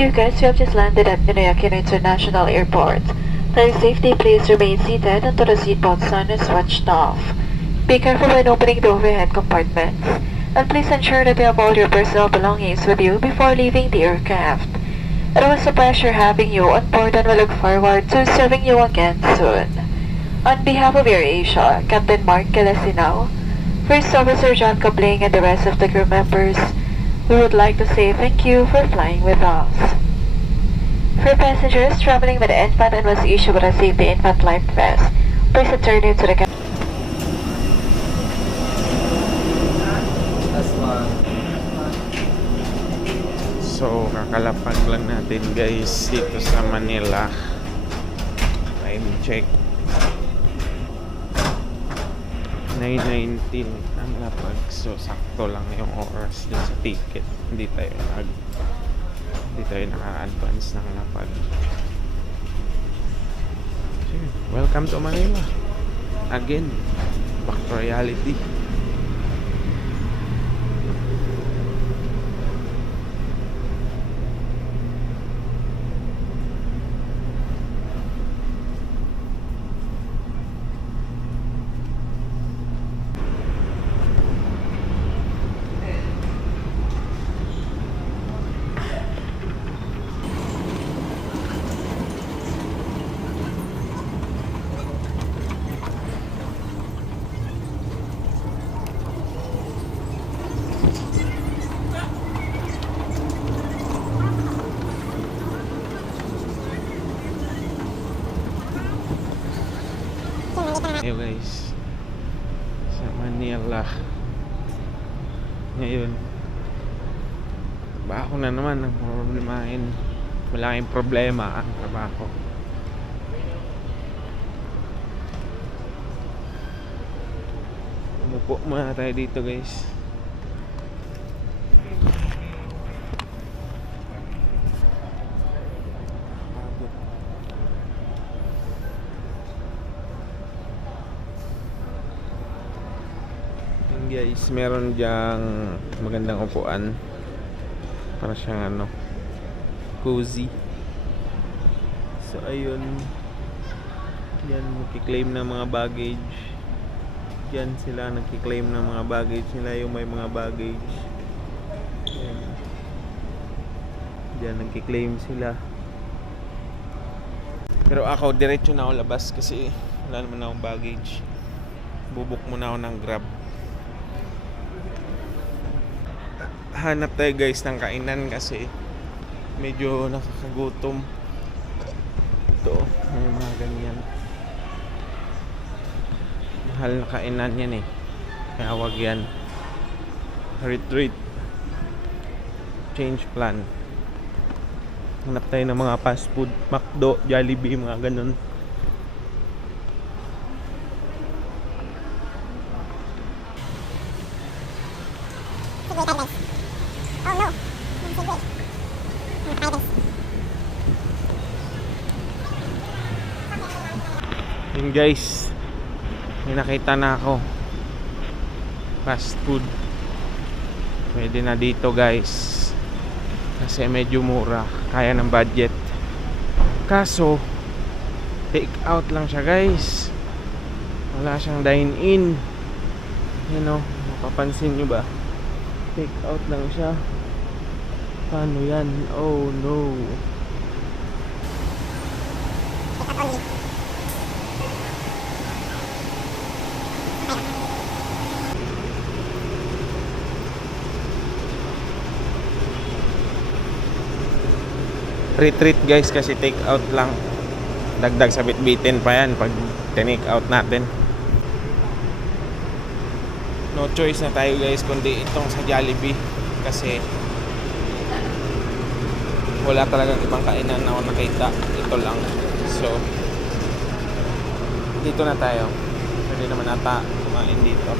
Dear guests, we have just landed at Ninoy Aquino International Airport. For your safety, please remain seated until the seatbelt sign is switched off. Be careful when opening the overhead compartments, and please ensure that you have all your personal belongings with you before leaving the aircraft. It was a pleasure having you on board, and we look forward to serving you again soon. On behalf of AirAsia, Captain Mark Galasinao, First Officer John Cabling, and the rest of the crew members, we would like to say thank you for flying with us. For passengers traveling with the infant and was issued with a safety infant life vest, please return it to the cabin. So, kakalapag lang natin guys dito sa Manila. Time check 9:19 ang lapag. So, sakto lang yung oras dun sa ticket. Hindi tayo naka-advance ng lapag. So, welcome to Manila. Again, back to reality. Hey guys, sa Manila ngayon, trabaho na naman ang problemahin. Malaking problema ang trabaho. Umupo muna tayo dito guys. Guys, meron diyang magandang upuan para siyang cozy. So ayun, yan, magki-claim ng mga baggage. Yan sila nagki-claim ng mga baggage nila, yung may mga baggage. Yan, nagki-claim sila. Pero ako, diretso na ako labas kasi wala naman akong baggage. Bubuk muna ako ng Grab. Hanap tayo guys ng kainan kasi medyo nakakagutom. Ito, may mga ganyan. Mahal na kainan yan eh. Kaya wag yan. Retreat. Change plan. Hanap tayo ng mga fast food, McDo, Jollibee, mga ganun. Yun guys, may nakita na ako fast food. Pwede na dito guys kasi medyo mura, kaya ng budget. Kaso take out lang siya guys, wala siyang dine in. You know, mapapansin nyo ba? Take out lang siya. Paano yan? Oh no. Retreat guys kasi take out lang. Dagdag sa bitbitin pa yan pag take out natin. No choice na tayo guys kundi itong sa Jollibee kasi wala talagang ibang kainan na ako nakita. Ito lang. So dito na tayo. Pwede naman ata kumain dito.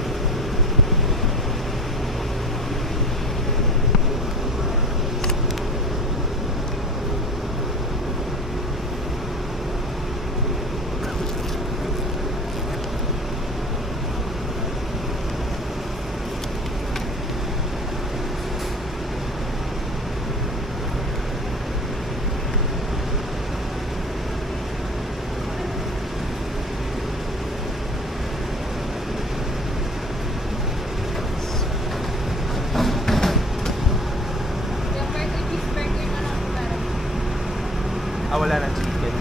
Wala na chicken.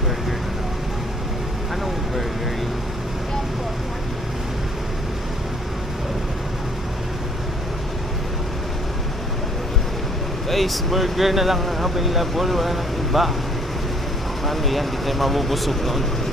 Burger na lang. Anong burger yun? Guys, burger na lang ang available. Wala nang iba. Ano yan? Di tayo mabubusog noon.